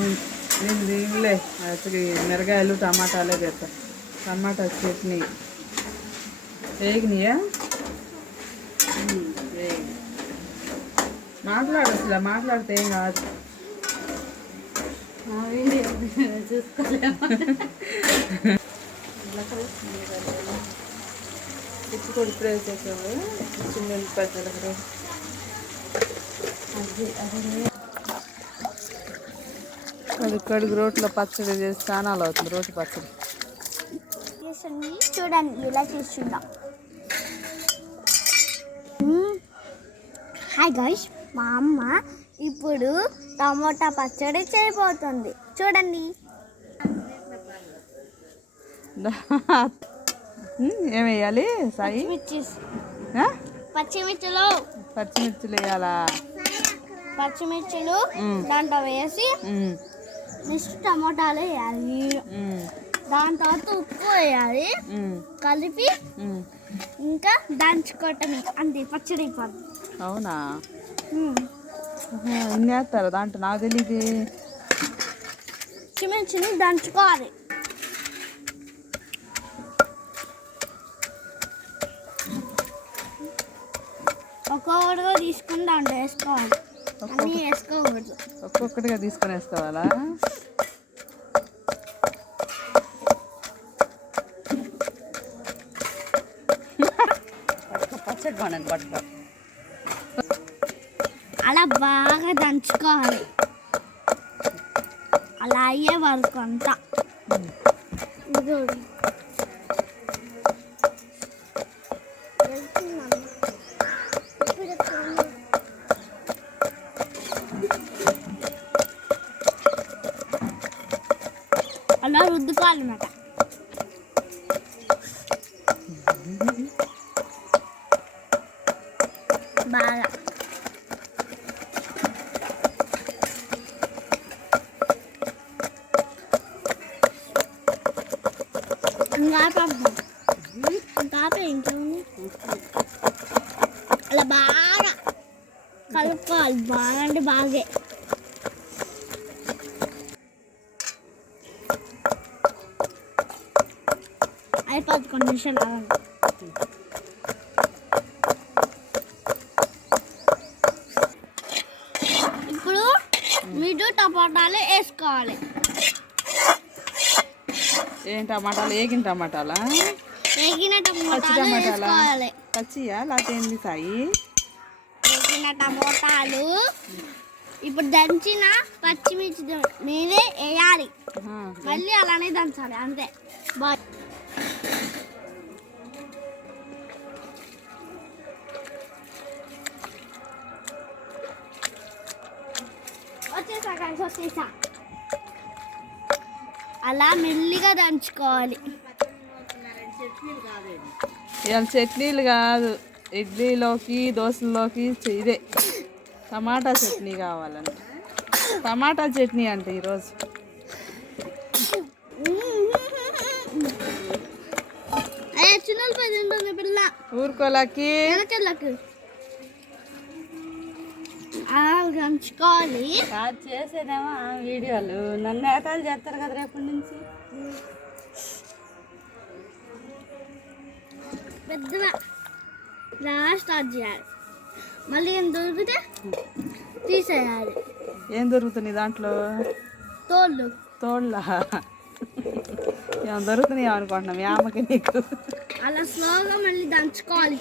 నేను దీనిలే అసలు మిరగాయలు టమాటాలే పెడతా. టమాటా చట్నీ వేగినాయా? మాట్లాడు, అసలు మాట్లాడితే ఏం కాదు. ఉప్పు కూడా ఇప్పుడే వేసేసాము. చిన్న ఉల్లిపాయలు కడుగు రోట్లో పచ్చడి చేసి చానాలు అవుతుంది. రోటి పచ్చడి చూడండి ఇలా చేస్తుందా. హాయ్ గైస్, మా అమ్మ ఇప్పుడు టమోటా పచ్చడి చేయబోతుంది. చూడండి. ఏమేయాలి సాయి? పచ్చిమిర్చిలు వేయాలా? పచ్చిమిర్చిలు దాంట్లో వేసి నెక్స్ట్ టమోటాలు వేయాలి. దాని తర్వాత ఉప్పు వేయాలి, కలిపి ఇంకా దంచుకోవటం. అంతే, పచ్చడి అయిపోద్ది. అవునా? ఇన్ని వేస్తారా దాంట్లో? నాకు తెలియదు. పచ్చిమిర్చిని దంచుకోవాలి. ఒక్కొక్కటిగా తీసుకుని దాంట్లో వేసుకోవాలి. అన్నీ వేసుకోకూడదు. ఒక్కొక్కటిగా తీసుకొని వేసుకోవాలా? పచ్చడి బాగుంది. పట్టుకో. అలా బాగా దంచుకోవాలి. అలా అయ్యే వరకు అంతా. అలా రుద్దుకోవాలన్నమాట. బాగా ఇంకేముంది, అలా బాగా కలుపుకోవాలి. బాగా అంటే బాగే. అయిపోద్ది, కొన్ని నిమిషాలు ఆగండి. ఇప్పుడు మీరు టమాటాలు వేసుకోవాలి. ఏం టమాటాలు? ఏగిన టమాటాలా? వేగిన టమాటాలు వేసుకోవాలి. పచ్చియా లేకపోతే ఏంది సాయి? వేగిన టమోటాలు ఇప్పుడు దంచిన పచ్చిమిర్చి నేనే వేయాలి. మళ్ళీ అలానే దంచాలి. అంతే. బాయ్. వచ్చేసా. అలా మెల్లిగా దంచుకోవాలి. ఇవాళ చట్నీలు కాదు, ఇడ్లీలోకి దోశల్లోకి ఇదే టమాటా చట్నీ కావాలంట. టమాటా చట్నీ అంటే ఈరోజు ఊరుకోలకి దంచుకోవాలి. చేసేదేమో వీడియోలు నన్ను ఏతాలు చేస్తారు కదా రేపటి నుంచి. పెద్దగా స్టార్ట్ చేయాలి. మళ్ళీ ఏం దొరికితే తీసేయాలి. ఏం దొరుకుతుంది దాంట్లో? తోళ్ళ ఏం దొరుకుతున్నాయి అనుకుంటున్నాం మీ అమ్మకి నీకు. అలా స్లోగా మళ్ళీ దంచుకోవాలి.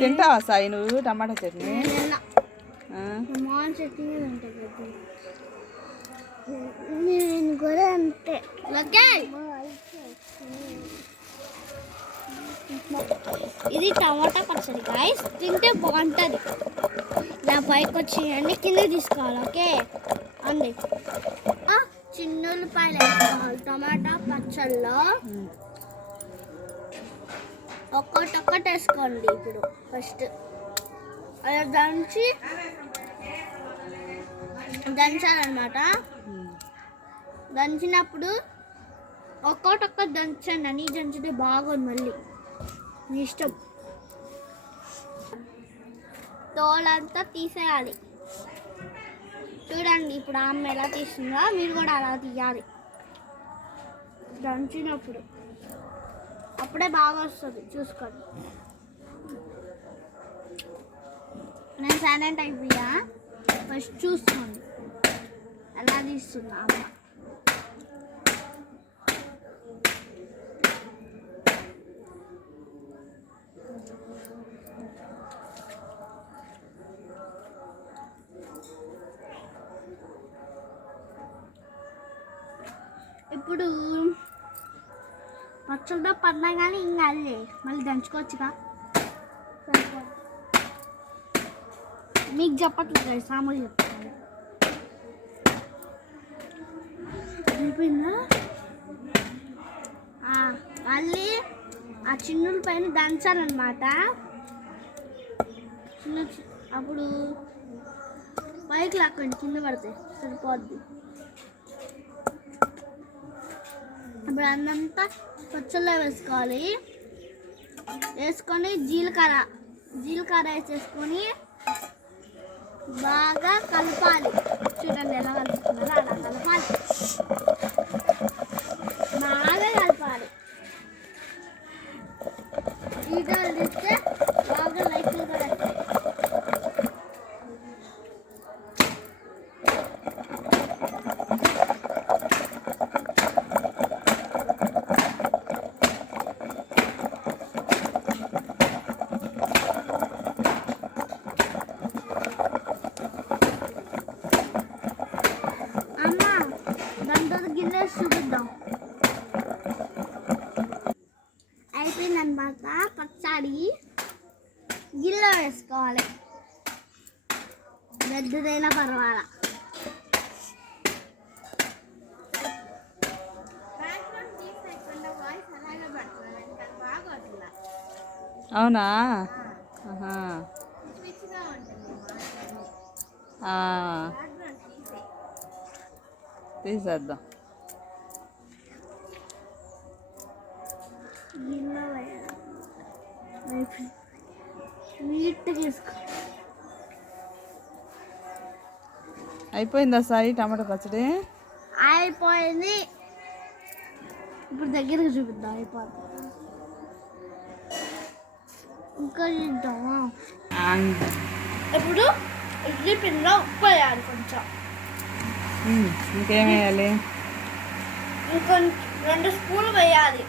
తింటావా సాయి నువ్వు టమాటా చట్నీ? చట్నీ నేను కూడా అంతే. ఇది టమాటా పచ్చడి గాయ్స్, తింటే బాగుంటుంది. నా పైకి వచ్చి కింద తీసుకోవాలి. ఓకే అండి. చిన్న ఉల్లిపాయలు వేసుకోవాలి టమాటా పచ్చళ్ళలో. ఒక్కటి వేసుకోండి. ఇప్పుడు ఫస్ట్ అలా దంచాలన్నమాట. దంచినప్పుడు ఒక్కటి దంచండి. అని దంచితే బాగుంది. మళ్ళీ మీ ఇష్టం. తోలంతా తీసేయాలి. చూడండి ఇప్పుడు అమ్మ ఎలా తీస్తుందో మీరు కూడా అలా తీయాలి. దంచినప్పుడు అప్పుడే బాగా వస్తుంది, చూసుకోండి. నేను సైలెంట్ అయిపోయా, ఫస్ట్ చూసుకోండి ఎలా తీస్తున్నా అమ్మ. ఇప్పుడు పచ్చడితో పడినా కానీ ఇంకా అదే మళ్ళీ దంచుకోవచ్చుగా. మీకు చెప్పట్లేదు, సామాన్లు చెప్తాను. అయిపోయిందా? మళ్ళీ ఆ చిన్నుల పైన దంచాలన్నమాట. అప్పుడు పైకి లాక్కండి, కింద పడితే సరిపోద్ది. ఇప్పుడు అన్నంతా పచ్చళ్ళలో వేసుకోవాలి. వేసుకొని జీలకర్ర వేసేసుకొని బాగా కలపాలి. చూడండి ఎలా కలుపుతున్నారో అలా కలపాలి, బాగా కలపాలి. ఈగలు తీస్తే బాగా లైట్లు కూడా వస్తాయి. చూపిద్దాం. అయిపోయిందన్నమాట పచ్చడి. గిన్నెలో వేసుకోవాలి, పెద్దదైనా పర్వాలా. అవునా? తీసేద్దాం. అయిపోయిందా సాయి టమాటా పచ్చడి? అయిపోయింది. ఇప్పుడు దగ్గరకు చూపిద్దాం. అయిపోతుంది, ఇంకా చూద్దామా? ఇప్పుడు ఇడ్లీ పిండిలో ఉప్పు వేయాలి కొంచెం. ఇంకేం వేయాలి? ఇంకొంచెం 2 స్పూన్లు వేయాలి.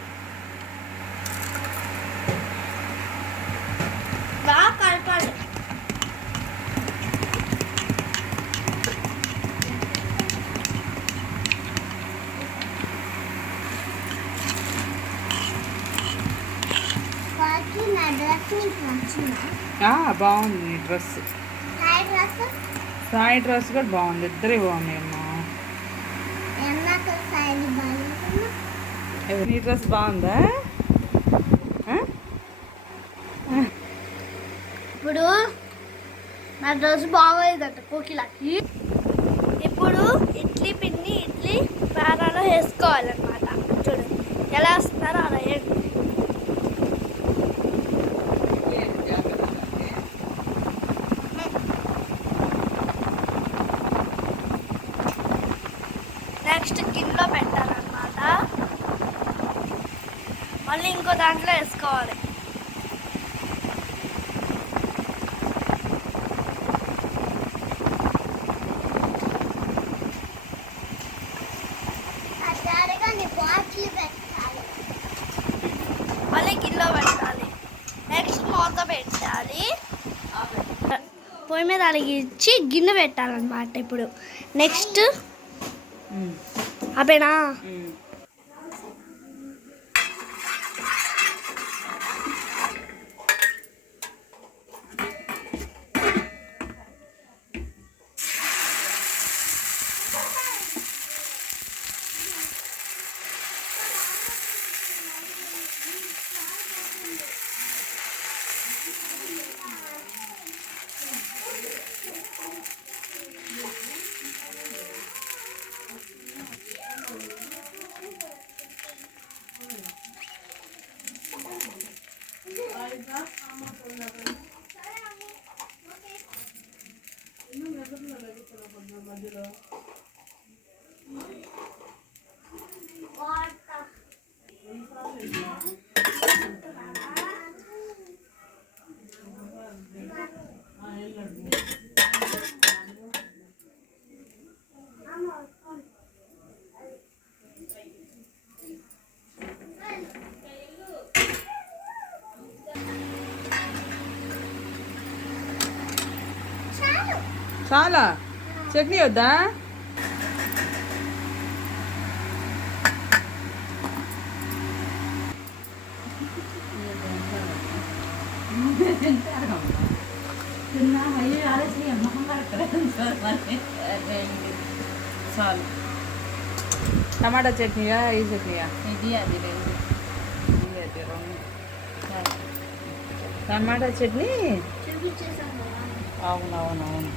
బాగా కలపాలి. బాగుంది నీ డ్రెస్. సాయి డ్రెస్ కూడా బాగుంది, ఇద్దరే బాగున్నాయమ్మా. నీ డ్రెస్ బాగుందా? ఇప్పుడు నా డ్రెస్ బాగోలేదట కోకిలకి. ఇప్పుడు ఇడ్లీ పారాలో వేసుకోవాలన్నమాట. చూడండి ఎలా వస్తున్నారో అలా వేయండి. నెక్స్ట్ గిన్నెలో పెట్టాలన్నమాట. మళ్ళీ ఇంకో దాంట్లో వేసుకోవాలి. మళ్ళీ గిన్నెలో పెట్టాలి. నెక్స్ట్ మూత పెట్టాలి. పొయ్యి మీద అడిగించి గిన్నె పెట్టాలన్నమాట. ఇప్పుడు నెక్స్ట్ అవేనా చాలా చట్నీ వద్దా? చాలు. టమాటా చట్నీయా ఈ చట్నీయా? ఇది అది రెండు. ఇది అది రెండు. టమాటా చట్నీ. అవునవునవును.